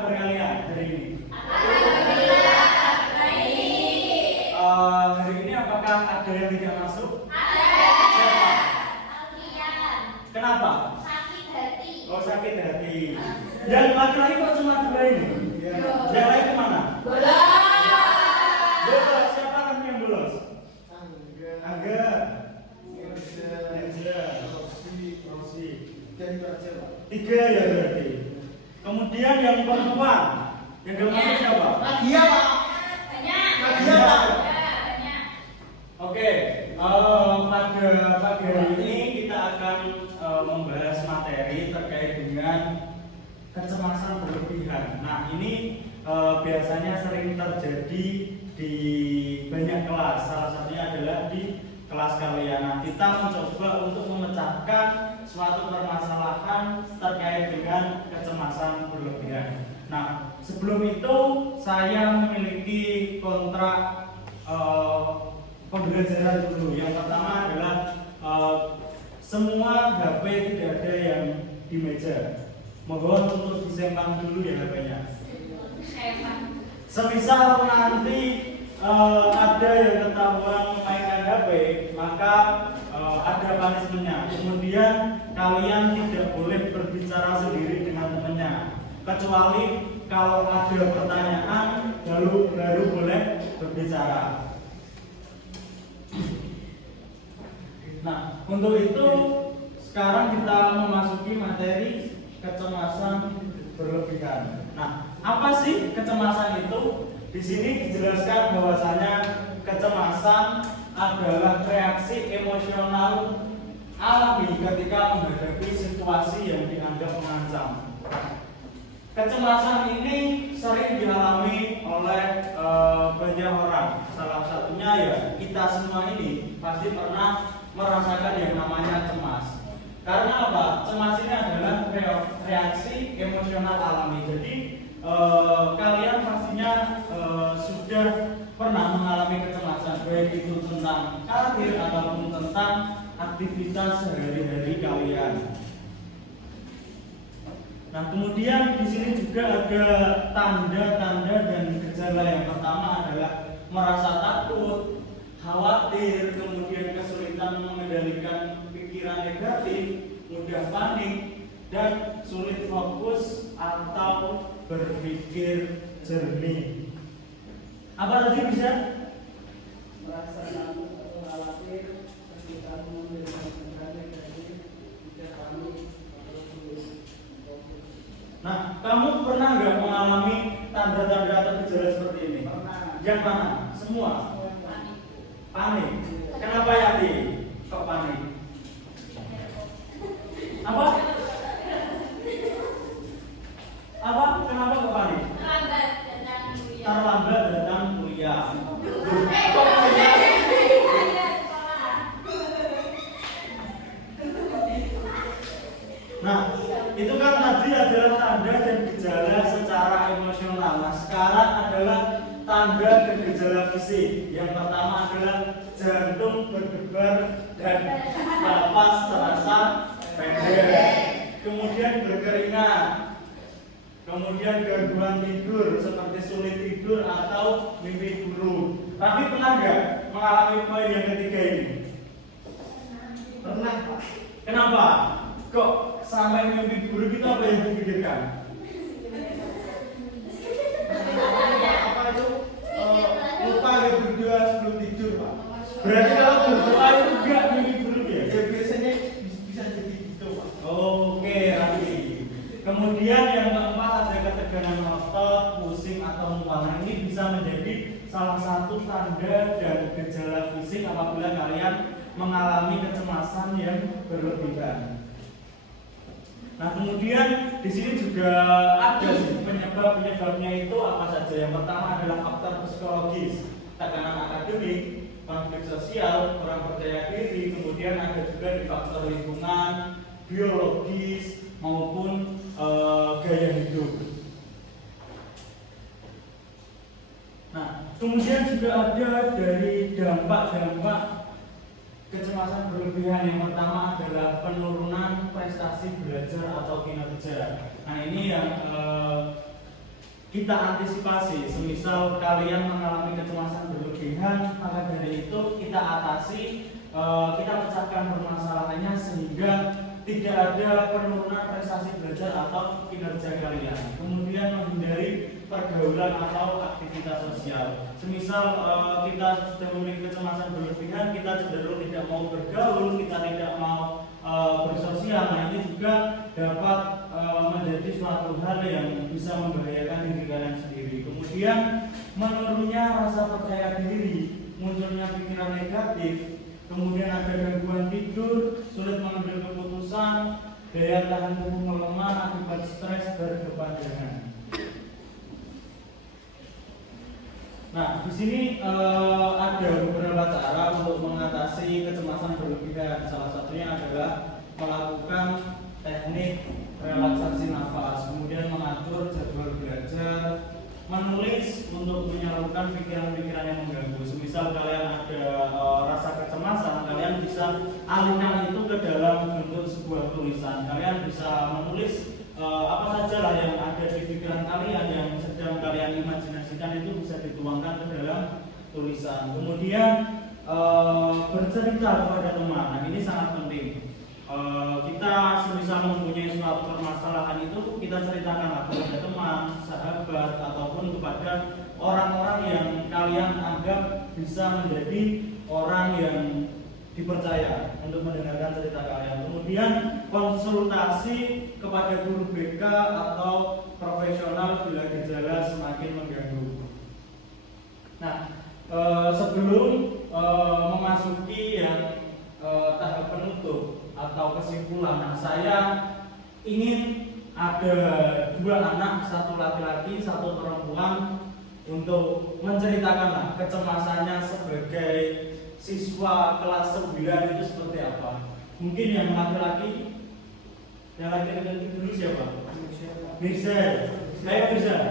kabar kalian hari ini? Alhamdulillah, baik. Hari ini apakah ada yang tidak masuk? Ada. Siapa? Alfian. Kenapa? Sakit hati. Oh, sakit hati. Yang laki-laki kok cuma 2 ini? Iya. Yang lain kemana? Bolos. Bolos. Siapa namanya yang bolos? Angga. Rosi. 3 ya berarti. Kemudian yang perempuan yang gak masuk siapa? Nadia, Pak. Banyak. Nadia, Pak. Banyak. Oke, pada pagi hari ini kita akan membahas materi terkait dengan kecemasan berlebihan. Nah, ini biasanya sering terjadi di banyak kelas. Salah satunya adalah di kelas kalian. Nah, kita mencoba untuk memecahkan suatu permasalahan terkait dengan kecemasan berlebihan. Nah, sebelum itu saya memiliki kontrak pembelajaran dulu. Yang pertama adalah semua HP tidak ada yang di meja. Mohon untuk disimpan dulu ya HP-nya. Semisal nanti ada yang ketahuan memainkan HP, maka ada punishment-nya. Kemudian kalian tidak boleh berbicara sendiri dengan temannya, kecuali kalau ada pertanyaan baru boleh berbicara. Nah, untuk itu sekarang kita memasuki materi kecemasan berlebihan. Nah, apa sih kecemasan itu? Di sini dijelaskan bahwasanya kecemasan adalah reaksi emosional alami ketika menghadapi situasi yang dianggap mengancam. Kecemasan ini sering dialami oleh banyak orang. Salah satunya ya kita semua ini pasti pernah merasakan yang namanya cemas. Karena apa? Cemas ini adalah reaksi emosional alami. Jadi kalian pastinya sudah pernah mengalami kecemasan, baik itu tentang karir ataupun tentang aktivitas sehari-hari kalian. Nah, kemudian di sini juga ada tanda-tanda dan gejala. Yang pertama adalah merasa takut, khawatir, kemudian kesulitan mengendalikan pikiran negatif, mudah panik, dan sulit fokus atau berpikir jernih. Apa tadi bisa? Merasa takut atau khawatir, kesulitan mengendalikan pikiran negatif, mudah panik, atau sulit fokus. Nah, kamu pernah nggak mengalami tanda-tanda atau gejala seperti ini? Pernah. Yang mana? Semua? Panik. Kenapa Yati? Kok panik? Apa? Apa? Kenapa kok panik? Terlambat datang kuliah. Terlambat datang kuliah. Nah, itu kan tadi adalah tanda dan gejala secara emosional. Nah, sekarang adalah tanda dan gejala fisik. Yang pertama adalah jantung berdebar dan napas terasa pendek. Kemudian berkeringat. Kemudian gangguan tidur seperti sulit tidur atau mimpi buruk. Tapi pernah nggak mengalami poin yang ketiga ini? Pernah, Pak. Kenapa? Kok sampai mimpi buruk itu apa yang dipikirkan? Apa itu? Lupa ya berdua sebelum tidur, Pak. Berarti kalau berdoa itu enggak mimpi buruk ya? Ya biasanya bisa jadi gitu, Pak. Oke, Rafi. Kemudian yang keempat ada ketegangan otot, pusing atau mual. Nah, ini bisa menjadi salah satu tanda dan gejala fisik apabila kalian mengalami kecemasan yang berlebihan. Nah, kemudian di sini juga ada sih penyebabnya itu apa saja. Yang pertama adalah faktor psikologis, tekanan akademik, konflik sosial, kurang percaya diri. Kemudian ada juga di faktor lingkungan, biologis maupun gaya hidup. Nah, kemudian juga ada dari dampak-dampak kecemasan berlebihan. Yang pertama adalah penurunan prestasi belajar atau kinerja. Nah, ini yang kita antisipasi. Semisal kalian mengalami kecemasan berlebihan, maka dari itu kita atasi, kita pecahkan permasalahannya sehingga tidak ada penurunan prestasi belajar atau kinerja kalian. Kemudian menghindari pergaulan atau aktivitas sosial. Semisal kita sudah memiliki kecemasan berlebihan, kita cenderung tidak mau bergaul, kita tidak mau bersosial. Nah, ini juga dapat menjadi suatu hal yang bisa membahayakan diri kalian sendiri. Kemudian menurunnya rasa percaya diri, munculnya pikiran negatif, kemudian ada gangguan tidur, sulit mengambil keputusan, daya tahan tubuh melemah akibat stres berkepanjangan. Nah, di sini ada beberapa cara untuk mengatasi kecemasan berlebihan. Salah satunya adalah melakukan teknik relaksasi nafas, kemudian mengatur jadwal belajar, menulis untuk menyalurkan pikiran-pikiran yang mengganggu. Semisal kalian ada rasa kecemasan, kalian bisa alihkan itu ke dalam bentuk sebuah tulisan. Kalian bisa menulis apa saja lah yang ada di pikiran kalian, yang sedang kalian imajinasikan itu bisa dituangkan ke dalam tulisan. Kemudian bercerita kepada teman. Nah, ini sangat penting. Kita semisal mempunyai suatu permasalahan itu kita ceritakan kepada teman, sahabat, ataupun kepada orang-orang yang kalian anggap bisa menjadi orang yang dipercaya untuk mendengarkan cerita kalian. Kemudian konsultasi kepada guru BK atau profesional bila gejala semakin mengganggu. Nah, sebelum memasuki yang tahap penutup atau kesimpulan, saya ingin ada 2 anak, 1 laki-laki, 1 perempuan, untuk menceritakan kecemasannya sebagai siswa kelas 9 itu seperti apa. Mungkin yang laki-laki dulu siapa? Mirsel. Ayo Mirsel.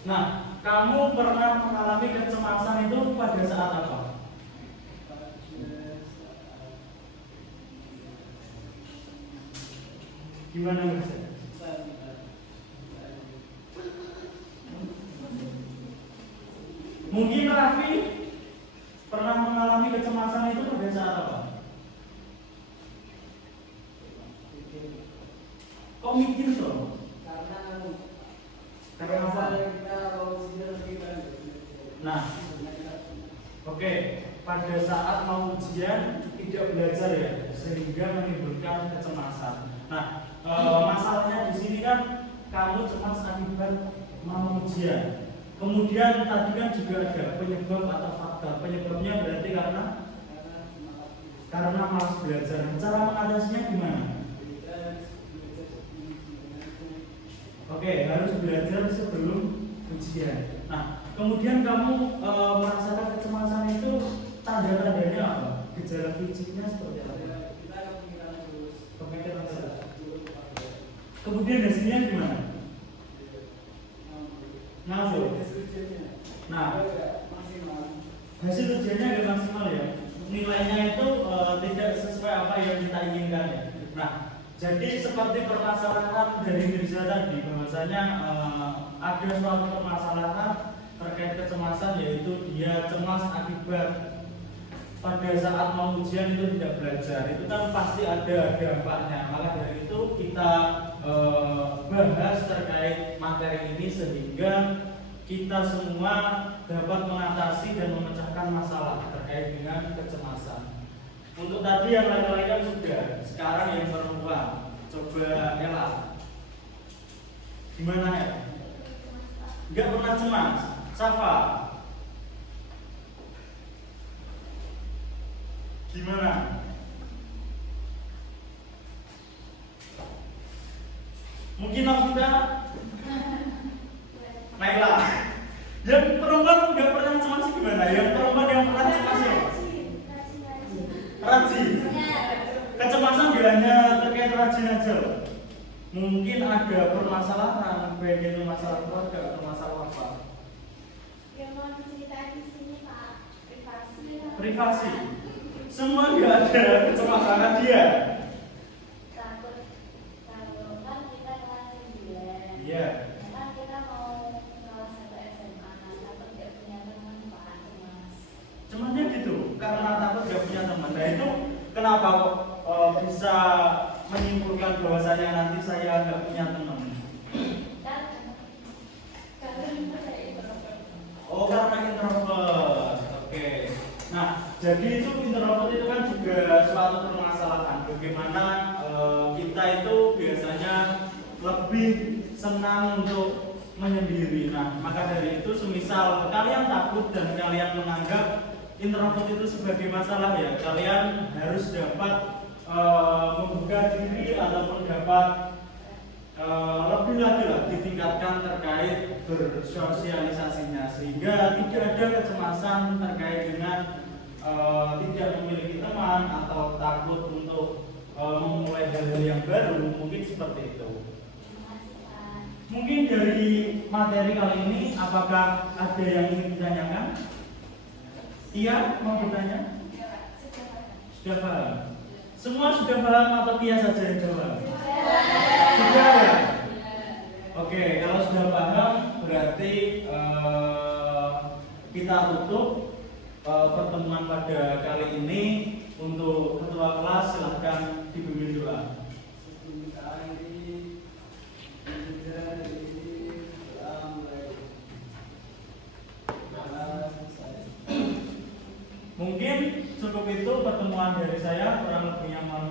Nah, kamu pernah mengalami kecemasan itu pada saat apa? Gimana Mirsel? Mungkin Raffi pernah mengalami kecemasan itu pada saat apa? Kok mikir tuh? Karena apa? Nah, oke. Pada saat mau ujian tidak belajar ya, sehingga menimbulkan kecemasan. Nah, masalahnya di sini kan kamu cemas akibat mau ujian. Kemudian tadi kan juga ada penyebab atau faktor. Penyebabnya berarti karena malas belajar. Cara mengatasinya gimana? Oke, harus belajar sebelum ujian. Nah, kemudian kamu merasakan kecemasan itu tanda-tandanya apa? Gejala fisiknya seperti apa? Kepikiran terus. Kemudian hasilnya gimana? Ngawur. Nah, hasil ujiannya agak maksimal ya. Nilainya itu tidak sesuai apa yang kita inginkan ya. Nah, jadi seperti permasalahan dari Mirza tadi, bahwasanya ada suatu permasalahan terkait kecemasan, yaitu dia cemas akibat pada saat mau ujian itu tidak belajar. Itu kan pasti ada dampaknya. Maka dari itu kita bahas terkait materi ini sehingga kita semua dapat mengatasi dan memecahkan masalah terkait dengan kecemasan. Untuk tadi yang lain-lain kan sudah, sekarang yang perempuan. Coba Ella. Gimana ya? Enggak pernah cemas. Safa. Gimana? Mungkin Novita? Naiklah. Yang perempuan enggak pernah cemas gimana? Yang perempuan yang pernah cemas ya? Rajin. Kecemasan tidak hanya terkait rajin aja loh. Mungkin ada permasalahan, baik itu masalah keluarga atau masalah apa? Yang mau diceritain di sini Pak, Privasi. Semua nggak ada kecemasan dia. takut bisa menyimpulkan bahwasanya nanti saya nggak punya teman? Oh, karena introvert. Oke. Nah, jadi itu introvert itu kan juga suatu permasalahan. Bagaimana kita itu biasanya lebih senang untuk menyendiri. Nah, maka dari itu semisal kalian takut dan kalian menganggap introvert itu sebagai masalah, ya kalian harus dapat membuka diri ataupun dapat lebih lagi lah ditingkatkan terkait bersosialisasinya, sehingga tidak ada kecemasan terkait dengan tidak memiliki teman atau takut untuk memulai hal-hal yang baru, mungkin seperti itu. Mungkin dari materi kali ini, apakah ada yang ingin ditanyakan? Iya, mau bertanya? Sudah paham? Semua sudah paham atau Tia saja yang jawab? Sudah ya? Oke, kalau sudah paham berarti kita tutup pertemuan pada kali ini. Untuk ketua kelas silahkan dipimpin doa. Mungkin cukup itu pertemuan dari saya, kurang lebihnya mohon